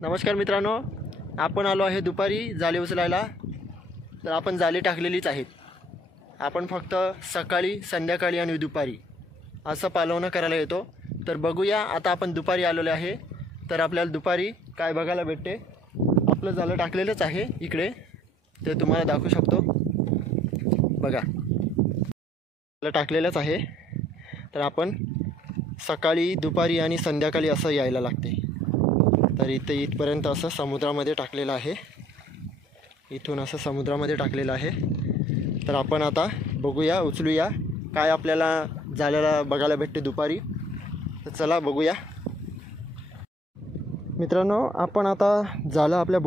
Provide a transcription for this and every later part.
नमस्कार मित्रांनो, आपण आलो आहे दुपारी जाळे उचलायला. तर आपण जाळे टाकलेलीच आहेत. आपण फक्त सकाळी, संध्याकाळी आणि दुपारी असं पालवणं करायला येतो. तर बघूया, आता आपण दुपारी आलेलो आहे. तर आपल्याला दुपारी काय बघायला भेटते. आपलं जाळं टाकलेलंच आहे इकडे, ते तुम्हाला दाखवू शकतो. बघा, आपलं टाकलेलंच आहे. तर आपण सकाळी, दुपारी आणि संध्याकाळी असं यायला लागते. तर इथपर्यंत असं समुद्रामध्ये टाकलेलं आहे. इथून असं समुद्रामध्ये टाकलेलं आहे. तर आपण आता बघूया, उचलूया काय आपल्याला जाळ्याला बघायला भेटते दुपारी. तर चला बघूया मित्रांनो. आपण आता जाळं आपल्या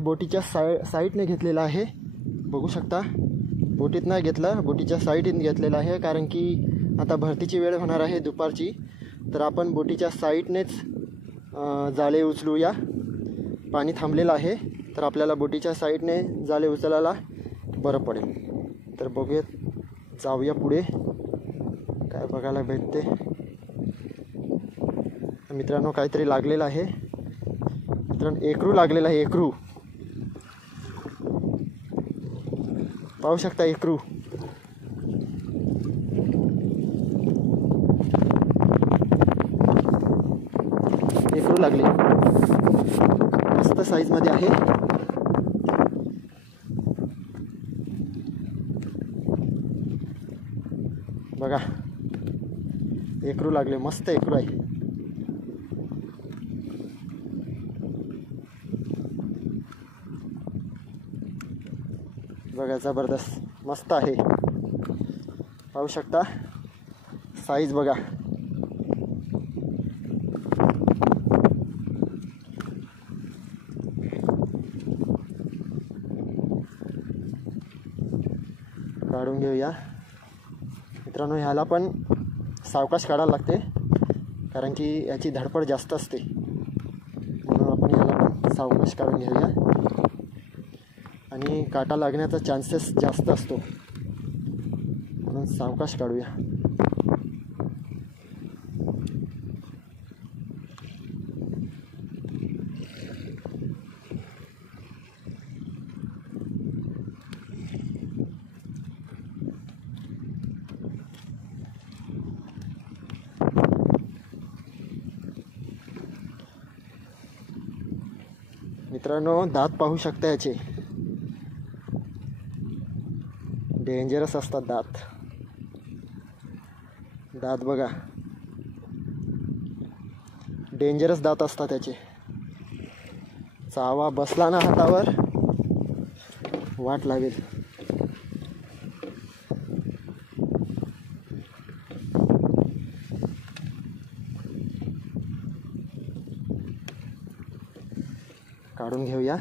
बोटीच्या साईडने घेतलेलं आहे. बघू शकता, बोटीत नाही घेतलं, बोटीच्या साईडने घेतलेलं आहे. कारण की आता भरतीची वेळ होणार आहे दुपारची. तर आपण बोटीच्या साईडनेच जाळे उचलूया. पाणी थांबलेलं आहे, तर आपल्याला बोटीच्या साईडने जाळे उचलायला बरं पडेल. तर बघूयात, जाऊया पुढे काय बघायला भेटते. मित्रांनो, काहीतरी लागलेलं आहे. मित्रांनो, एकरू लागलेलं आहे. एकरू पाहू शकता, एकरू. एकरू लागली, मस्त साईजमध्ये आहे. बघा, एकरू लागले, मस्त एकरू आहे. बघा, जबरदस्त मस्त आहे. पाहू शकता साईज बघा. काढून घेऊया मित्रांनो. ह्याला पण सावकाश काढायला लागते, कारण की याची धडपड जास्त असते. म्हणून आपण ह्याला पण सावकाश काढून घेऊया. आणि काटा लागण्याचा चान्सेस जास्त असतो, म्हणून सावकाश काढूया. मित्रांनो, दात पाहू शकता याचे, डेंजरस असतात दात. दात बघा, डेंजरस दात असतात त्याचे. चावा बसला ना हातावर, वाट लागेल. काढून घेऊया.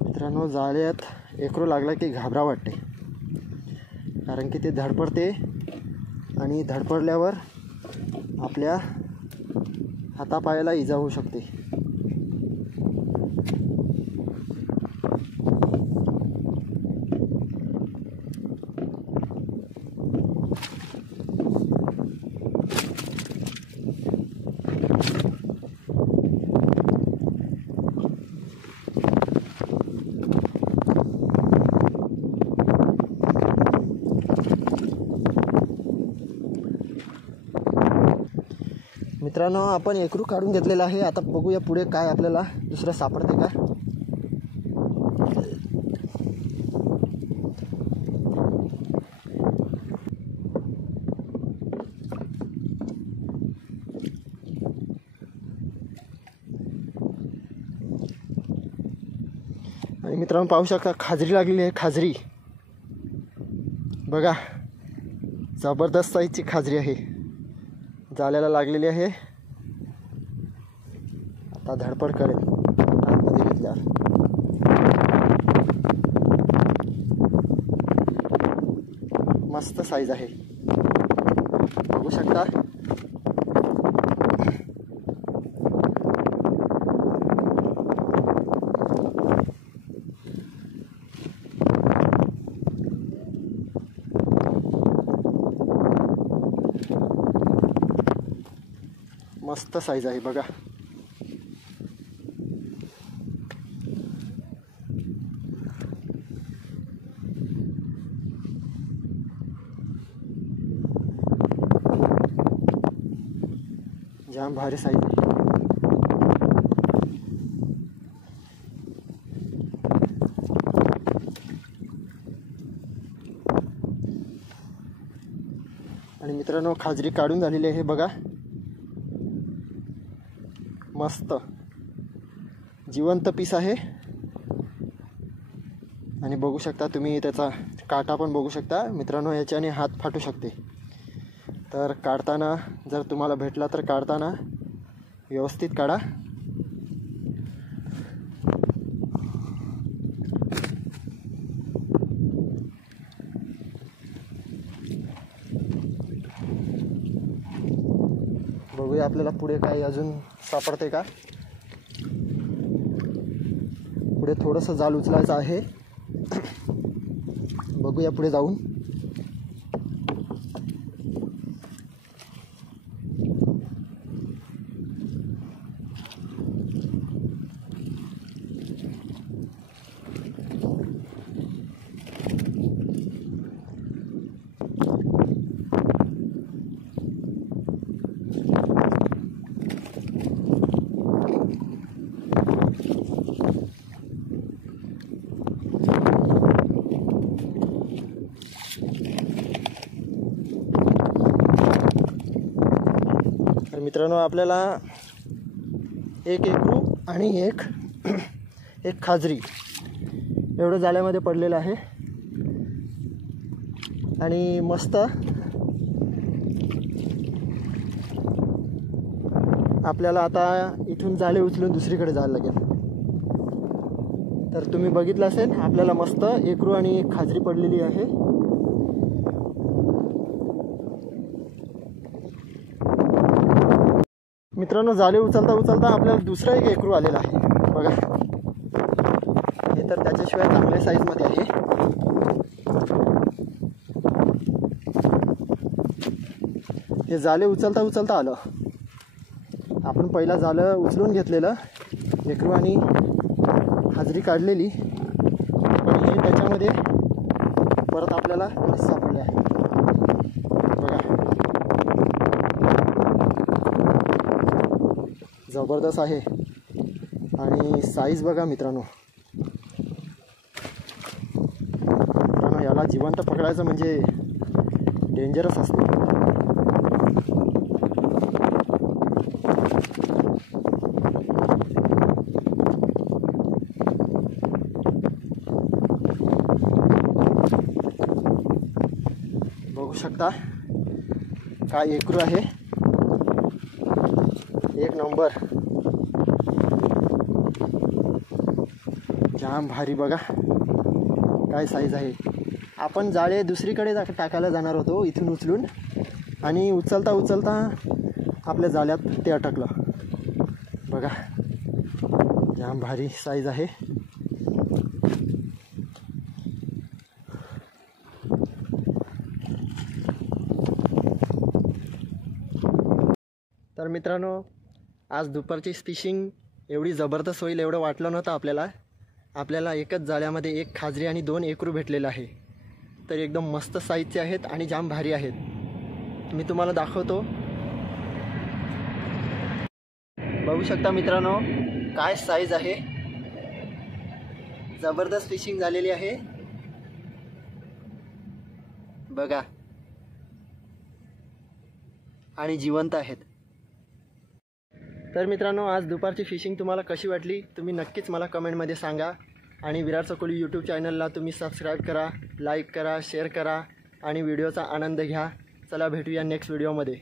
मित्रांनो, जाळ्यात एकरू लागला की घाबरा वाटते, कारण की ते धडपडते आणि धडपडल्यावर आपल्या हातापायाला इजा होऊ शकते. मित्रांनो, आपण एकरू काढून घेतलेला आहे. आता बघूया पुढे काय आपल्याला दुसरं सापडते का. आणि मित्रांनो, पाहू शकता खाजरी लागलेली आहे. खाजरी बघा, जबरदस्त साईजची खाजरी आहे, जाळ्याला लागलेली आहे. आता धडपड करेल आतमध्ये घेतल्यावर. मस्त मस्त साईज आहे, बघू शकता. मस्त साईज आहे बघा. जाम भारी साईज आहे. आणि मित्रांनो खाजरी काढून झालेली आहे बघा. मस्त जिवंत पीस आहे. आणि बघू शकता तुम्ही त्याचा काटा पण बघू शकता मित्रांनो. याच्याने हात फाटू शकते, तर काढताना जर तुम्हाला भेटला तर काढताना व्यवस्थित काढा. बघूया आपल्याला पुढे काही अजून सापडते का. पुढे थोडंसं जाल उचलायचं आहे. बघूया पुढे जाऊन. मित्रांनो आपल्याला एक एकरू आणि एक खाजरी एवढं जाळ्यामध्ये पडलेलं आहे. आणि मस्त आपल्याला आता इथून जाळे उचलून दुसरीकडे जायला लागेल. तर तुम्ही बघितलं असेल आपल्याला मस्त एकरू आणि एक खाजरी पडलेली आहे. मित्रांनो जाळे उचलता उचलता आपल्याला दुसरा एक एकरू आलेला आहे बघा. हे तर त्याच्याशिवाय चांगल्या साईजमध्ये आहे. हे जाळे उचलता उचलता आलं. आपण पहिला जाळं उचलून घेतलेलं एकरू आणि हाजरी काढलेली, पण हे त्याच्यामध्ये परत आपल्याला सापडले आहे बघा. जबरदस्त आहे. आणि साईज बघा मित्रांनो. याला जिवंत पकडायचं म्हणजे डेंजरस असतं. बघू शकता काय एकरू आहे, एक नंबर. जाम भारी बघा काय साईज आहे. आपण जाळे दुसरीकडे टाकायला जाणार होतो इथून उचलून, आणि उचलता उचलता आपल्या जाळ्यात ते अटकलं बघा. जाम भारी साईज आहे. तर मित्रांनो आज दुपारची फिशिंग एवढी जबरदस्त होईल एवढं वाटलं नव्हतं आपल्याला. आपल्याला एकच जाळ्यामध्ये एक खाजरी आणि 2 एकरू भेटलेलं आहे. तर एकदम मस्त साईजचे आहेत आणि जाम भारी आहेत. मी तुम्हाला दाखवतो. बघू शकता मित्रांनो काय साईज आहे. जबरदस्त फिशिंग झालेली आहे बघा, आणि जिवंत आहेत. तर मित्रांनो आज दुपारची फिशिंग तुम्हाला कशी वाटली तुम्ही नक्कीच मला कमेंटमध्ये सांगा. आणि विराट चकोली यूट्यूब चॅनलला तुम्ही सबस्क्राईब करा, लाईक करा, शेअर करा आणि व्हिडिओचा आनंद घ्या. चला भेटूया नेक्स्ट व्हिडिओमध्ये.